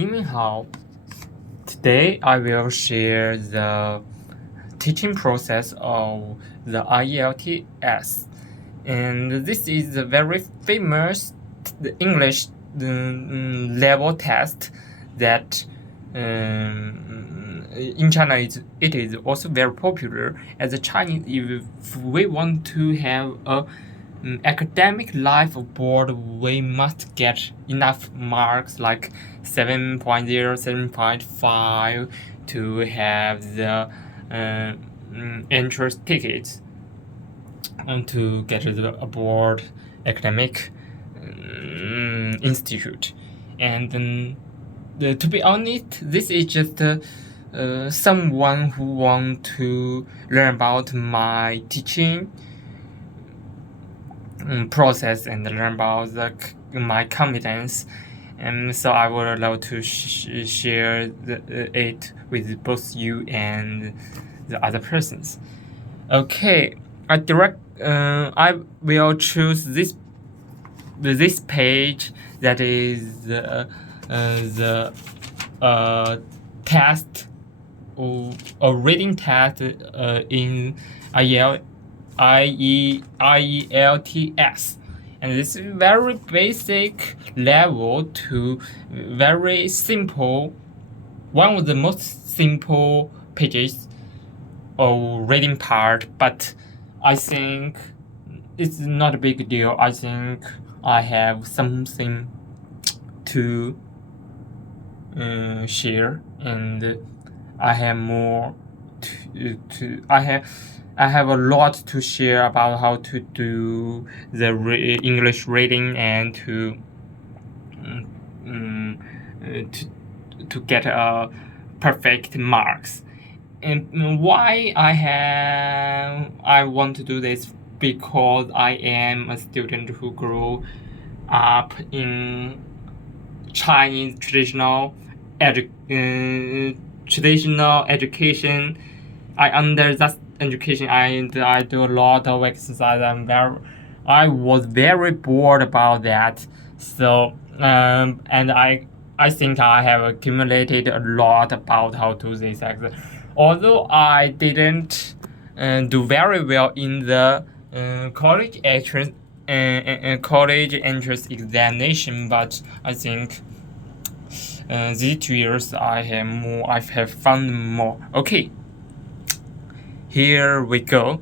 你们好. Today I will share the teaching process of the Ielts, and this is a very famous English level test that in China it is also very popular. As a Chinese, if we want to have a academic life abroad, we must get enough marks like 7.0, 7.5 to have the entrance tickets and to get the abroad academic institute. And to be honest, this is just someone who want to learn about my teaching process and learn about my competence, and so I would love to share it with both you and the other persons. Okay, I will choose this page that is the test or a reading test in IELTS, and this is very basic level to very simple, one of the most simple pages of reading part, but I think it's not a big deal. I think I have something to share, and I have more I have a lot to share about how to do the English reading and to get perfect marks. And why I want to do this, because I am a student who grew up in Chinese traditional education. Under that education, I do a lot of exercise. I was very bored about that. So and I think I have accumulated a lot about how to do this exercise. Although I didn't do very well in the college entrance examination, but I think these 2 years I have found more. Okay, here we go.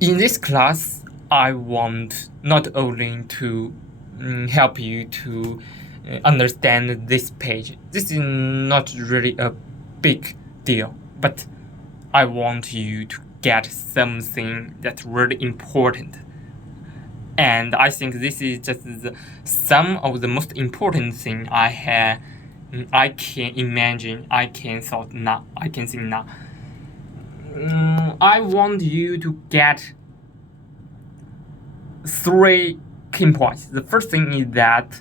In this class, I want not only to help you to understand this page. This is not really a big deal, but I want you to get something that's really important. And I think this is just some of the most important thing I can imagine, I can think now. I want you to get 3 key points. The first thing is that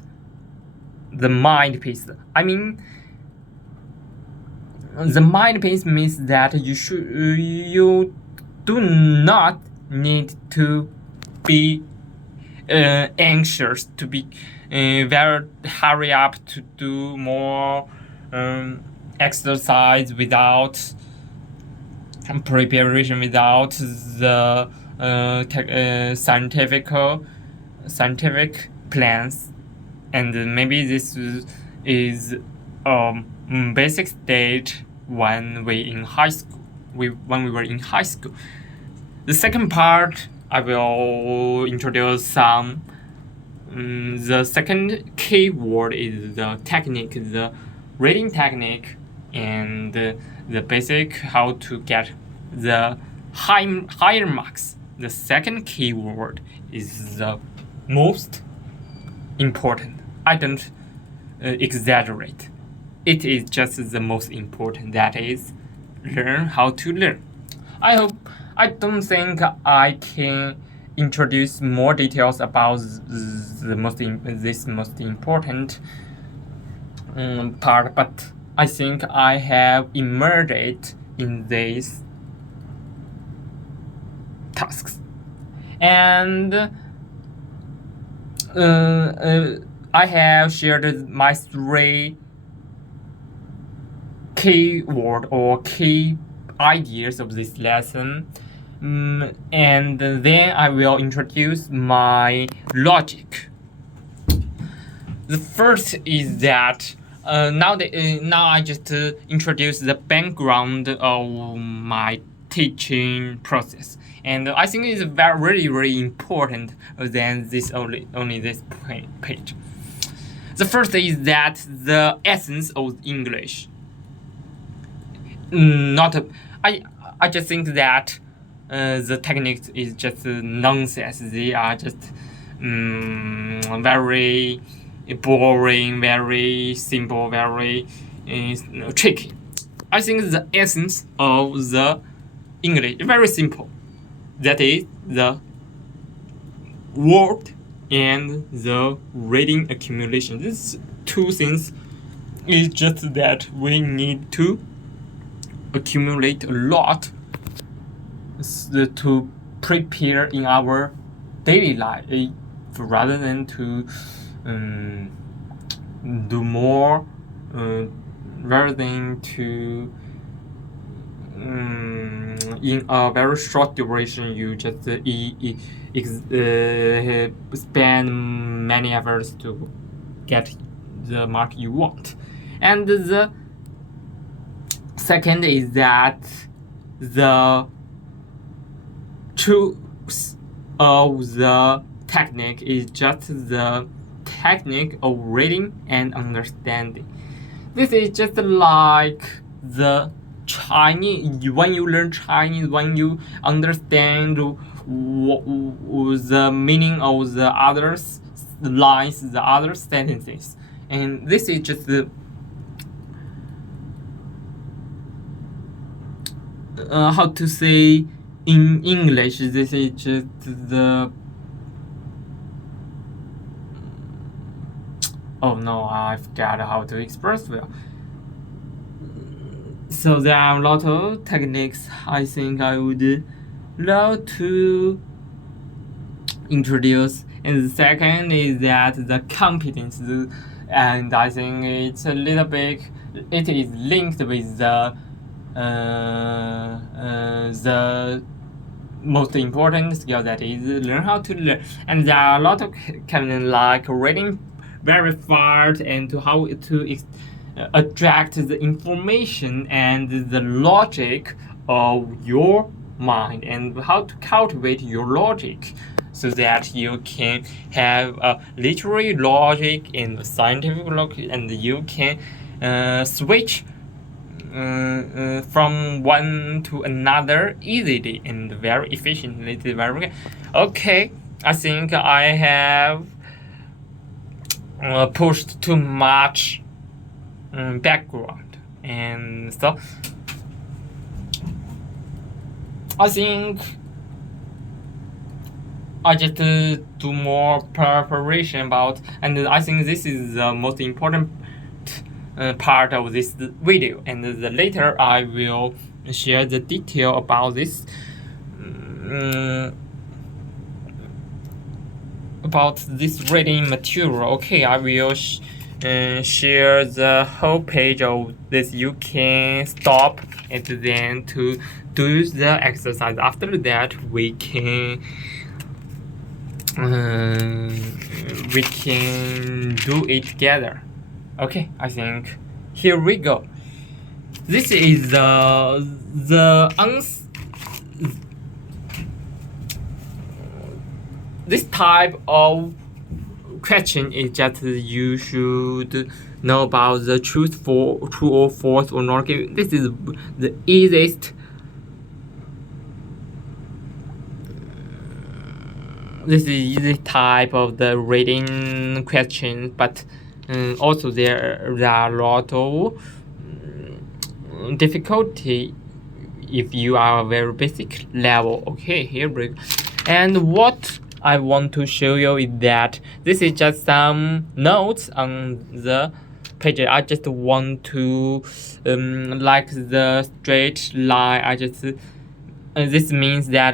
the mind piece. I mean, the mind piece means that you do not need to be anxious, to be very hurry up to do more exercise without preparation, without the scientific plans. And maybe this is basic stage when we were in high school. The second part, I will introduce some. The second key word is the technique, the reading technique, and the basic how to get the higher marks. The second key word is the most important. I don't exaggerate. It is just the most important. That is, learn how to learn. I don't think I can introduce more details about this most important part, but I think I have immersed in these tasks. And I have shared my 3 key word or key ideas of this lesson. And then I will introduce my logic. The first is that now I just introduce the background of my teaching process, and I think it's very very important than this only this page. The first is that the essence of English. I just think that the technique is just nonsense. They are just very boring, very simple, very tricky. I think the essence of the English is very simple. That is the word and the reading accumulation. These 2 things is just that we need to accumulate a lot to prepare in our daily life rather than to do more rather than to in a very short duration you just spend many efforts to get the mark you want. And the second is that the truth of the technique is just the technique of reading and understanding. This is just like the Chinese. When you learn Chinese, when you understand the meaning of the other lines, the other sentences, and this is just the how to say in English. This is just the oh no, I forgot how to express well. So there are a lot of techniques I think I would love to introduce. And the second is that the competence, and I think it's a little bit, it is linked with the most important skill, that is learn how to learn. And there are a lot of kind of like reading very fast and to how to attract the information and the logic of your mind, and how to cultivate your logic so that you can have a literary logic and scientific logic, and you can switch from one to another easily and very efficiently. Very okay. I think I have pushed too much background, and so I think I just do more preparation about, and I think this is the most important part of this video, and later I will share the detail about this reading material. Okay, I will share the whole page of this. You can stop and then to do the exercise. After that we can do it together. Okay, I think here we go. This is this type of question is just you should know about the true or false or not. This is the easiest. This is easy type of the reading questions, but also there are a lot of difficulty if you are a very basic level. Okay, here we go. And what I want to show you is that this is just some notes on the page. I just want to like the straight line. I just this means that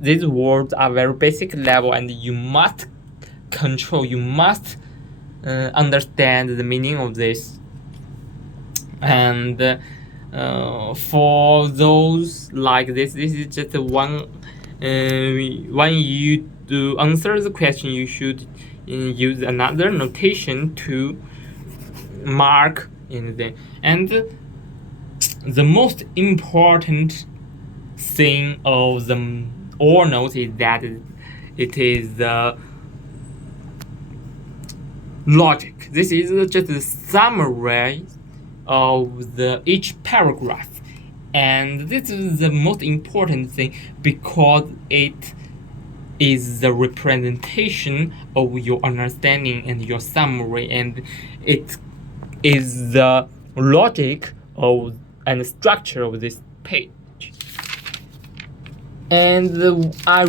these words are very basic level, and you must control, you must understand the meaning of this. And for those like this is just one. When you do answer the question, you should use another notation to mark in the. And the most important thing of the all notes is that it is the logic. This is just a summary of each paragraph, and this is the most important thing because it is the representation of your understanding and your summary, and it is the logic of and structure of this page. And I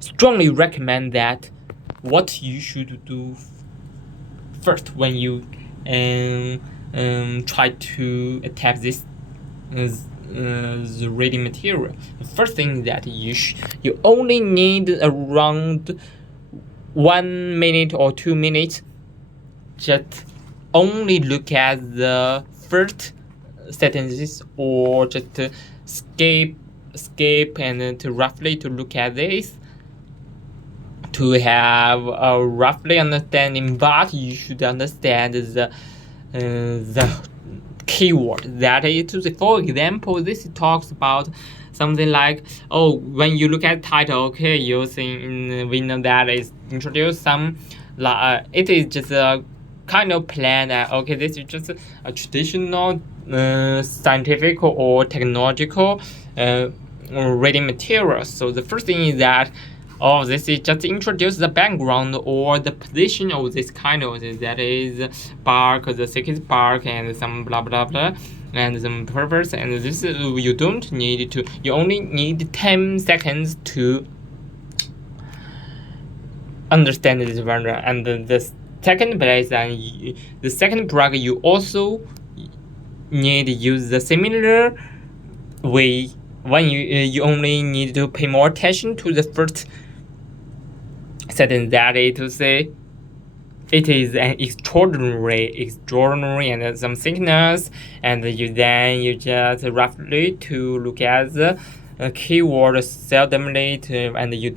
strongly recommend that what you should do first when you try to attack this the reading material. The first thing is that you only need around 1 minute or 2 minutes. Just only look at the first sentences, or just skip and to roughly to look at this to have a roughly understanding. But you should understand the keyword. That is, for example, this talks about something like, oh, when you look at title, okay, you think we know that is introduce some it is just a kind of plan that, okay, this is just a traditional scientific or technological reading material. So the first thing is that, oh, this is just introduce the background or the position of this kind of, that is bark, the thickest bark, and some blah blah blah, and some purpose. And this you don't need to. You only need 10 seconds to understand this one. And the second place, and the second paragraph, you also need to use the similar way. When you only need to pay more attention to the first sentence, that is to say, it is an extraordinary and some thickness, and you just roughly to look at the keyword seldomly, and you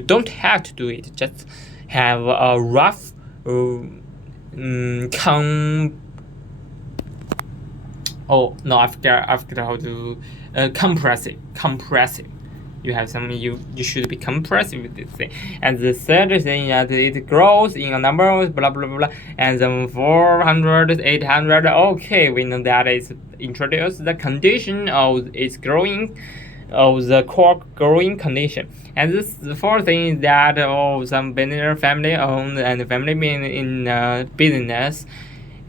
don't have to do it. Just have a rough I forgot how to compressive. You have something, you should be compressive with this thing. And the third thing that it grows in a number of blah blah blah, and then 400, 800. Okay, we know that it's introduce the condition of its growing, of the cork growing condition. And this the fourth thing is that some business family owned and family being in business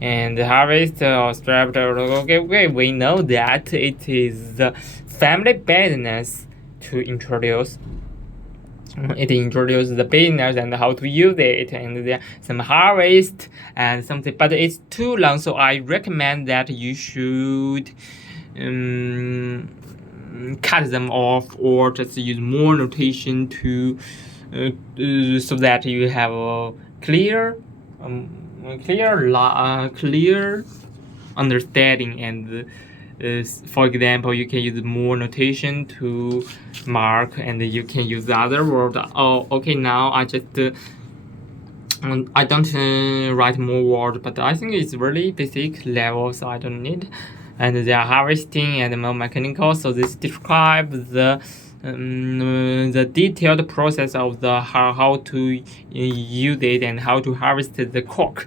and harvest or strapped. Okay, we know that it is the family business to introduce. It introduces the business and how to use it, and then some harvest and something, but it's too long, so I recommend that you should cut them off, or just use more notation to so that you have a clear understanding. And for example, you can use more notation to mark, and you can use the other word. Oh, okay, now I just I don't write more words, but I think it's really basic level, so I don't need. And they are harvesting and more mechanical, so this describes the detailed process of the how to use it and how to harvest the cork.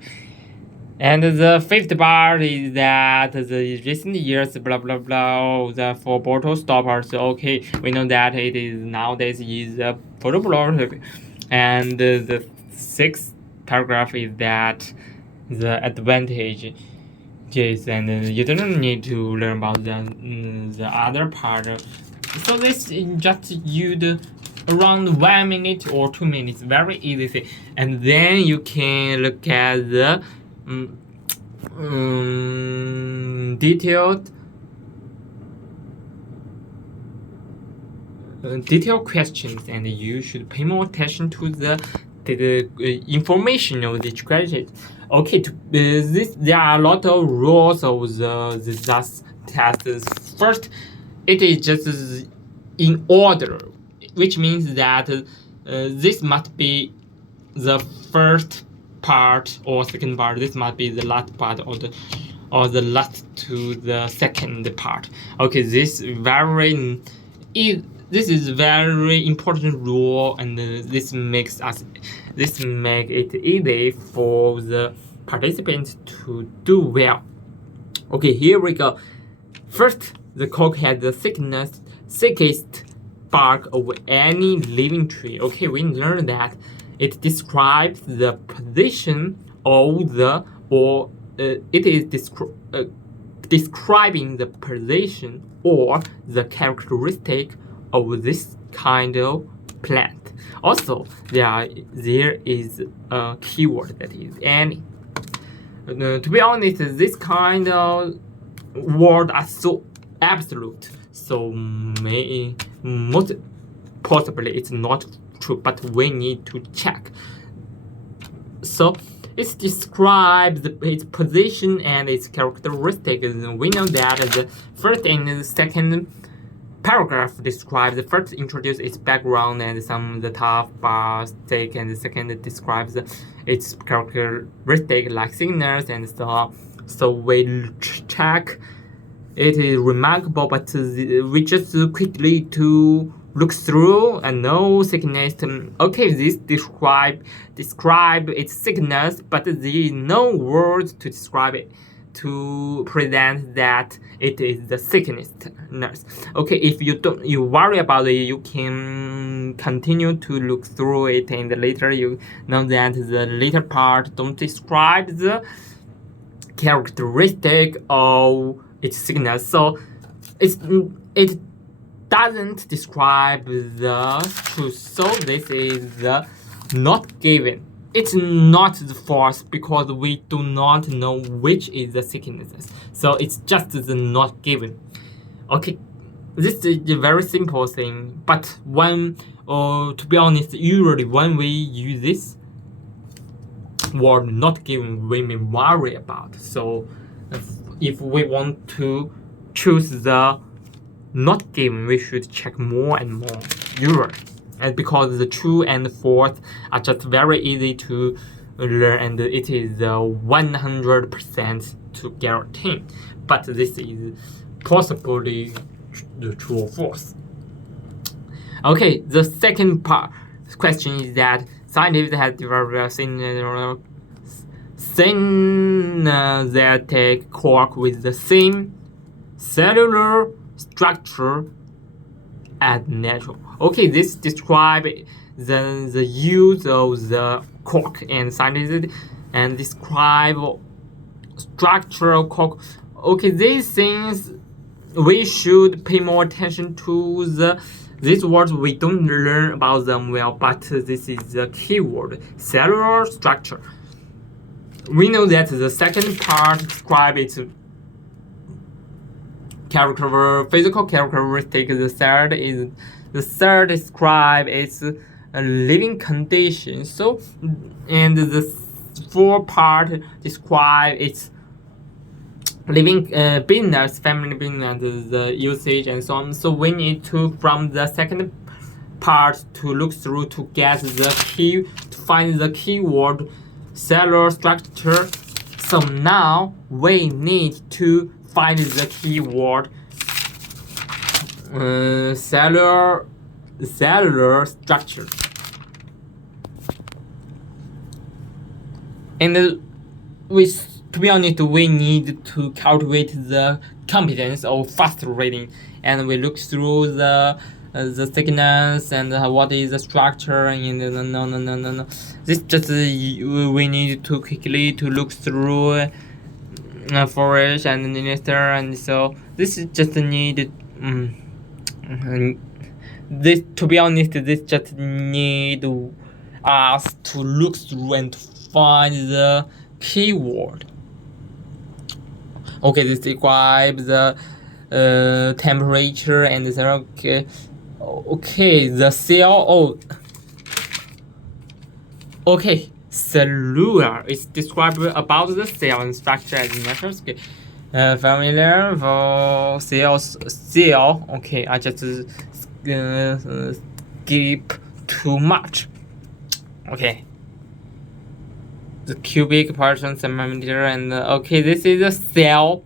And the fifth part is that the recent years blah blah blah for bottle stoppers. Okay, we know that it is nowadays is a photoblock. And the sixth paragraph is that the advantage. Yes, and you don't need to learn about the other part. So this just used around 1 minute or 2 minutes, very easy. And then you can look at the detailed questions, and you should pay more attention to the the information of each credit. Okay, there are a lot of rules of the tests. First, it is just in order, which means that this must be the first part or second part. This must be the last part or the last to the second part. Okay, this is very important rule, and this makes it easy for the participants to do well. Okay, here we go. First, the cork has the thickest bark of any living tree. Okay, we learned that it describes the position of the it is describing the position or the characteristic of this kind of plant. Also, there is a keyword that is any. To be honest, this kind of words are so absolute, so most possibly it's not true, but we need to check. So it describes its position and its characteristics. We know that the first and the second paragraph describes the first introduces its background and some of the tough stick, and the second describes its characteristic like thickness and so on. So we check. It is remarkable, but we just quickly to look through and no thickness. Okay, this describe its thickness, but there is no words to describe it to present that it is the thickness. Okay, if you worry about it, you can continue to look through it, and later you know that the later part don't describe the characteristic of its thickness, so it doesn't describe the truth. So this is the not given. It's not the false because we do not know which is the thickness. So it's just the not given. Okay, this is a very simple thing. But when, to be honest, usually when we use this word not given, we may worry about. So if we want to choose the not given, we should check more and more usually. And because the true and false are just very easy to learn, and it is 100% to guarantee. But this is possibly the true or false. Okay, the second question is that scientists have developed synthetic cork with the same cellular structure as natural. Okay, this describes the use of the cork and scientists and describe structural cork. Okay, these things we should pay more attention to these words. We don't learn about them well, but this is the keyword, cellular structure. We know that the second part describes its physical characteristic. The third describes its living condition. So, and the fourth part describes its living business, family business, the usage and so on. So we need to, from the second part, to look through to get the key, to find the keyword cellular structure. So now we need to find the keyword cellular structure. And to be honest, we need to calculate the competence of fast reading, and we look through the thickness and what is the structure, and no. This just we need to quickly to look through forest and minister, and so this is just need this, to be honest, this just need us to look through and find the keyword. Okay, this describes the temperature and the okay, the cell. Okay, cellular is described about the cell and structure at natural scale. Familiar for cell. Okay, I just skip too much. Okay. The cubic person centimeter and okay, this is a cell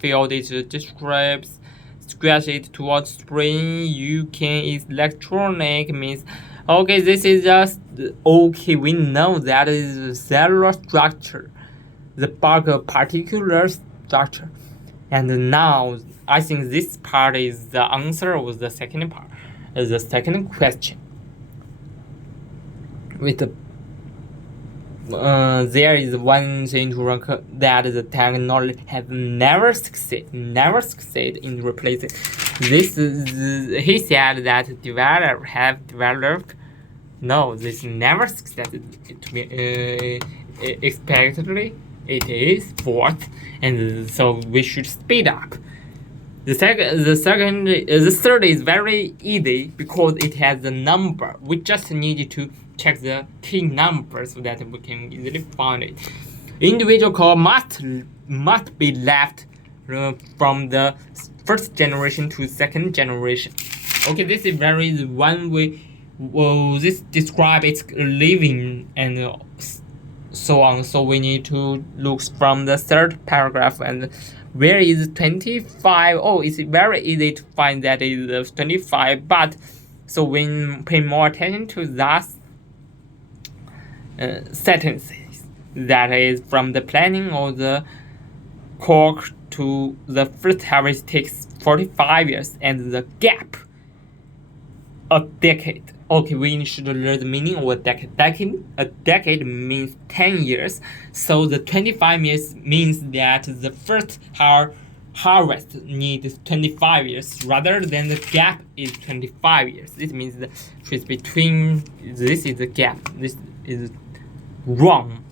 field. It describes scratch it towards spring. You can is electronic means okay. This is just okay. We know that is cellular structure, the bark particular structure, and now I think this part is the answer of the second part, the second question. With the there is one thing to record that the technology has never succeed in replacing. This is, he said that developer have developed. No, this never succeeded. To be expectedly, it is fourth, and so we should speed up. The third is very easy because it has a number. We just need to check the key number so that we can easily find it. Individual call must be left from the first generation to second generation. Okay, this is very one way. Well, this describe its living and so on. So we need to look from the third paragraph and where is 25? Oh, it's very easy to find that is 25, but so when pay more attention to that sentences, that is from the planning of the cork to the first harvest takes 45 years and the gap a decade. Okay, we should learn the meaning of a decade. A decade means 10 years. So the 25 years means that the first harvest needs 25 years rather than the gap is 25 years. This means the choice between this is the gap. This is wrong.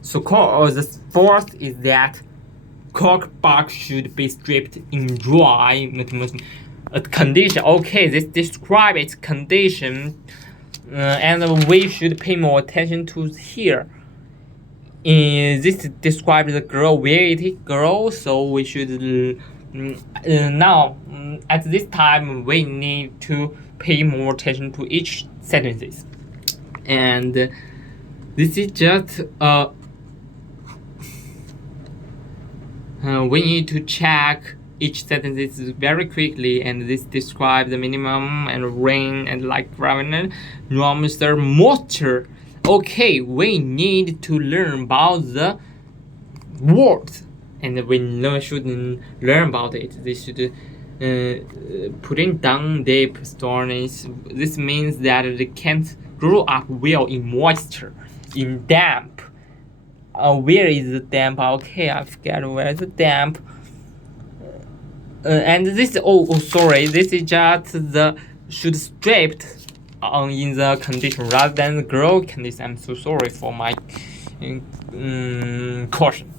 So the fourth is that cork bark should be stripped in dry condition. Okay, this describes its condition, and we should pay more attention to here. This describes the grow where it grows, so we should now at this time we need to pay more attention to each sentences, and this is just we need to check each sentence very quickly, and this describes the minimum and rain and like gravity, norms moisture. Okay, we need to learn about the words, and we should learn about it. This should putting down deep storage. This means that they can't grow up well in moisture, in damp. Where is the damp? Okay, I forget where is the damp. And this sorry, this is just the should stripped in the condition rather than the grow condition. I'm so sorry for my caution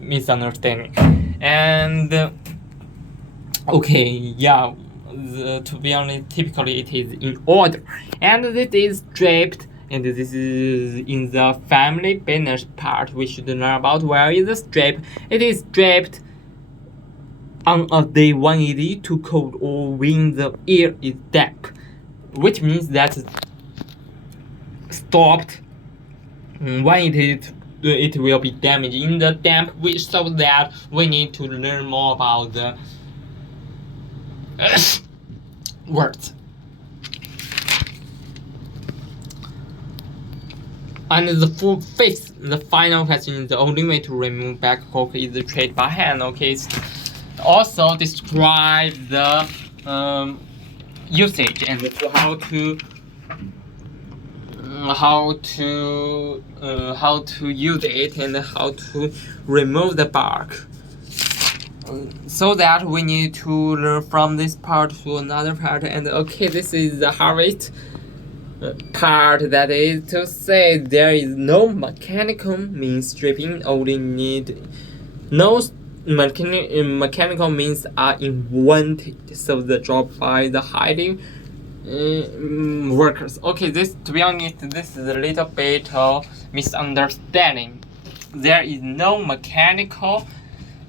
misunderstanding. And okay, yeah, to be honest, typically it is in order, and this is stripped. And this is in the family business part. We should learn about where is the strip. It is stripped on a day 180 too cold or when the air is damp, which means that stopped when it will be damaged in the damp, so that we need to learn more about the words. And the final question is the only way to remove back cork is the trade by hand. Okay, also describe the usage and how to use it and how to remove the bark. So that we need to learn from this part to another part. And okay, this is the harvest part, that is to say there is no mechanical means stripping, only need no mechanical means are invented, so the job by the hiding workers. Okay, this, to be honest, this is a little bit of misunderstanding. There is no mechanical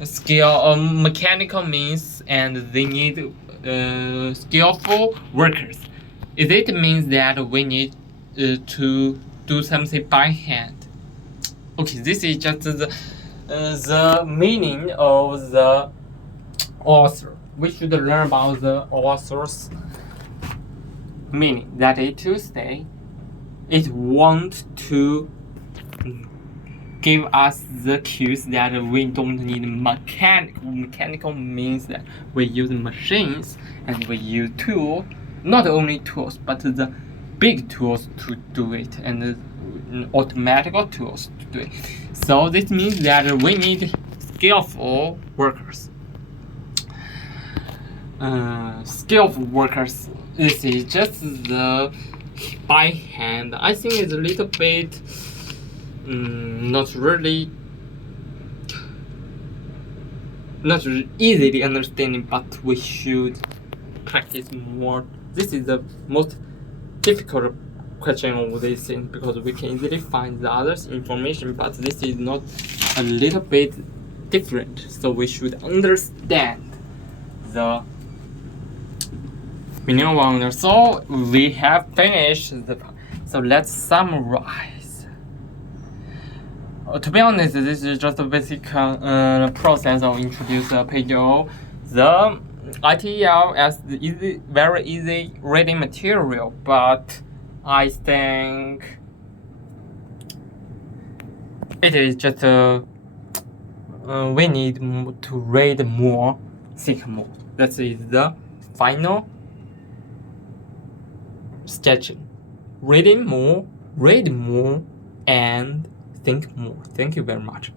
skill. Mechanical means, and they need skillful workers. It means that we need to do something by hand. Okay, this is just the meaning of the author. We should learn about the author's meaning. That is to say, it wants to give us the cues that we don't need mechanical. Mechanical means that we use machines and we use tools, not only tools, but the big tools to do it, and the automatic tools to do it. So this means that we need skillful workers. Skillful workers. This is just the by hand. I think it's a little bit not really easily understanding, but we should practice more. This is the most difficult question of this thing, because we can easily find the others information, but this is not a little bit different, so we should understand the meaning one. So we have finished so let's summarize. To be honest, this is just a basic process of introduce a page. The ITL as the very easy reading material, but I think it is just we need to read more, think more. That is the final sketching. Reading more, read more, and think more. Thank you very much.